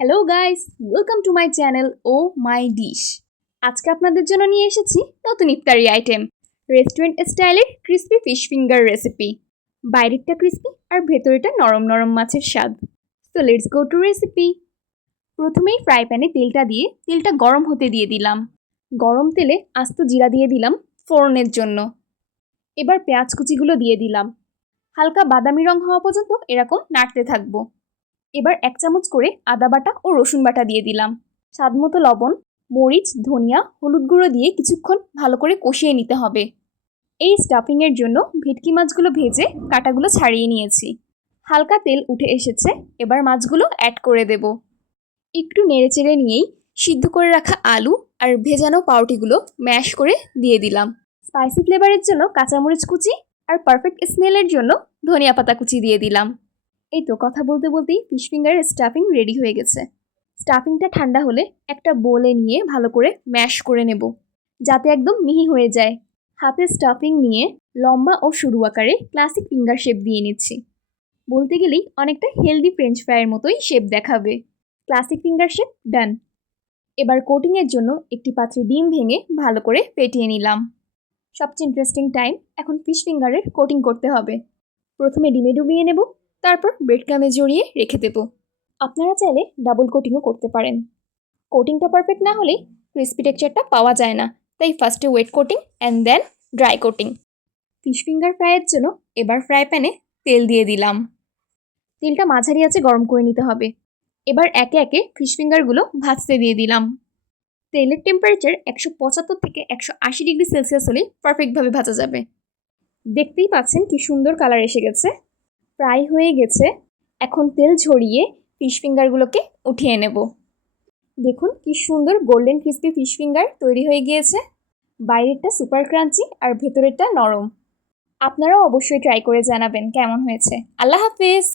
Hello guys welcome to my channel oh my dish আজকে আপনাদের জন্য নিয়ে এসেছি নতুন ইফতারি আইটেম রেস্টুরেন্ট স্টাইলের ক্রিসপি ফিশ ফিঙ্গার রেসিপি বাইরেরটা ক্রিসপি আর ভেতরেটা নরম নরম মাছের স্বাদ। তো লেটস গো টু রেসিপি প্রথমেই ফ্রাই প্যানে তেলটা দিয়ে তেলটা গরম হতে দিয়ে দিলাম। গরম তেলে আস্ত জিরা দিয়ে দিলাম ফোড়নের জন্য। এবার পেঁয়াজ কুচিগুলো দিয়ে দিলাম। হালকা বাদামি রং হওয়া পর্যন্ত এরকম নাড়তে থাকব। এবার এক চামচ করে আদা বাটা ও রসুন বাটা দিয়ে দিলাম। স্বাদ মতো লবণ, মরিচ, ধনিয়া, হলুদ গুঁড়ো দিয়ে কিছুক্ষণ ভালো করে কষিয়ে নিতে হবে। এই স্টাফিংয়ের জন্য ভেটকি মাছগুলো ভেজে কাটাগুলো ছাড়িয়ে নিয়েছি। হালকা তেল উঠে এসেছে, এবার মাছগুলো অ্যাড করে দেব। একটু নেড়েচেড়ে নিয়েই সিদ্ধ করে রাখা আলু আর ভেজানো পাউটিগুলো ম্যাশ করে দিয়ে দিলাম। স্পাইসি ফ্লেভারের জন্য কাঁচামরিচ কুচি আর পারফেক্ট স্মেলের জন্য ধনিয়া পাতা কুচি দিয়ে দিলাম। এই তো কথা বলতে বলতেই ফিশ ফিঙ্গারের স্টাফিং রেডি হয়ে গেছে। স্টাফিংটা ঠান্ডা হলে একটা বোলে নিয়ে ভালো করে ম্যাশ করে নেব, যাতে একদম মিহি হয়ে যায়। হাতে স্টাফিং নিয়ে লম্বা ও সরু আকারে ক্লাসিক ফিঙ্গার শেপ দিয়ে নিচ্ছি। বলতে গেলেই অনেকটা হেলদি ফ্রেঞ্চ ফ্রাইয়ের মতোই শেপ দেখাবে। ক্লাসিক ফিঙ্গার শেপ ডান এবার কোটিংয়ের জন্য একটি পাত্রে ডিম ভেঙে ভালো করে পেটিয়ে নিলাম। সবচেয়ে ইন্টারেস্টিং টাইম এখন ফিশ ফিঙ্গারের কোটিং করতে হবে। প্রথমে ডিমে ডুবিয়ে নেব। তারপর ব্রেড ক্রামে জড়িয়ে রেখে দেব। আপনারা চাইলে ডাবল কোটিংও করতে পারেন। কোটিংটা পারফেক্ট না হলেই ক্রিসপি টেক্সচারটা পাওয়া যায় না। তাই ফার্স্টে wet coating and then dry coating fish finger ফ্রাইয়ের জন্য এবার ফ্রাই প্যানে তেল দিয়ে দিলাম। তেলটা মাঝারি আছে গরম করে নিতে হবে। এবার একে একে ফিশ ফিঙ্গারগুলো ভাজতে দিয়ে দিলাম। তেলের টেম্পারেচার একশো পঁচাত্তর থেকে একশো আশি ডিগ্রি সেলসিয়াস হলেই পারফেক্টভাবে ভাজা যাবে। দেখতেই পাচ্ছেন কি সুন্দর কালার এসে গেছে। ফ্রাই হয়ে গেছে, এখন তেল ঝরিয়ে ফিশ ফিঙ্গারগুলোকে উঠিয়ে নেব। দেখুন কি সুন্দর গোল্ডেন ক্রিস্পি ফিশ ফিঙ্গার তৈরি হয়ে গিয়েছে। বাইরেরটা সুপার ক্রাঞ্চি আর ভেতরেরটা নরম। আপনারাও অবশ্যই ট্রাই করে জানাবেন কেমন হয়েছে। আল্লাহ হাফিজ!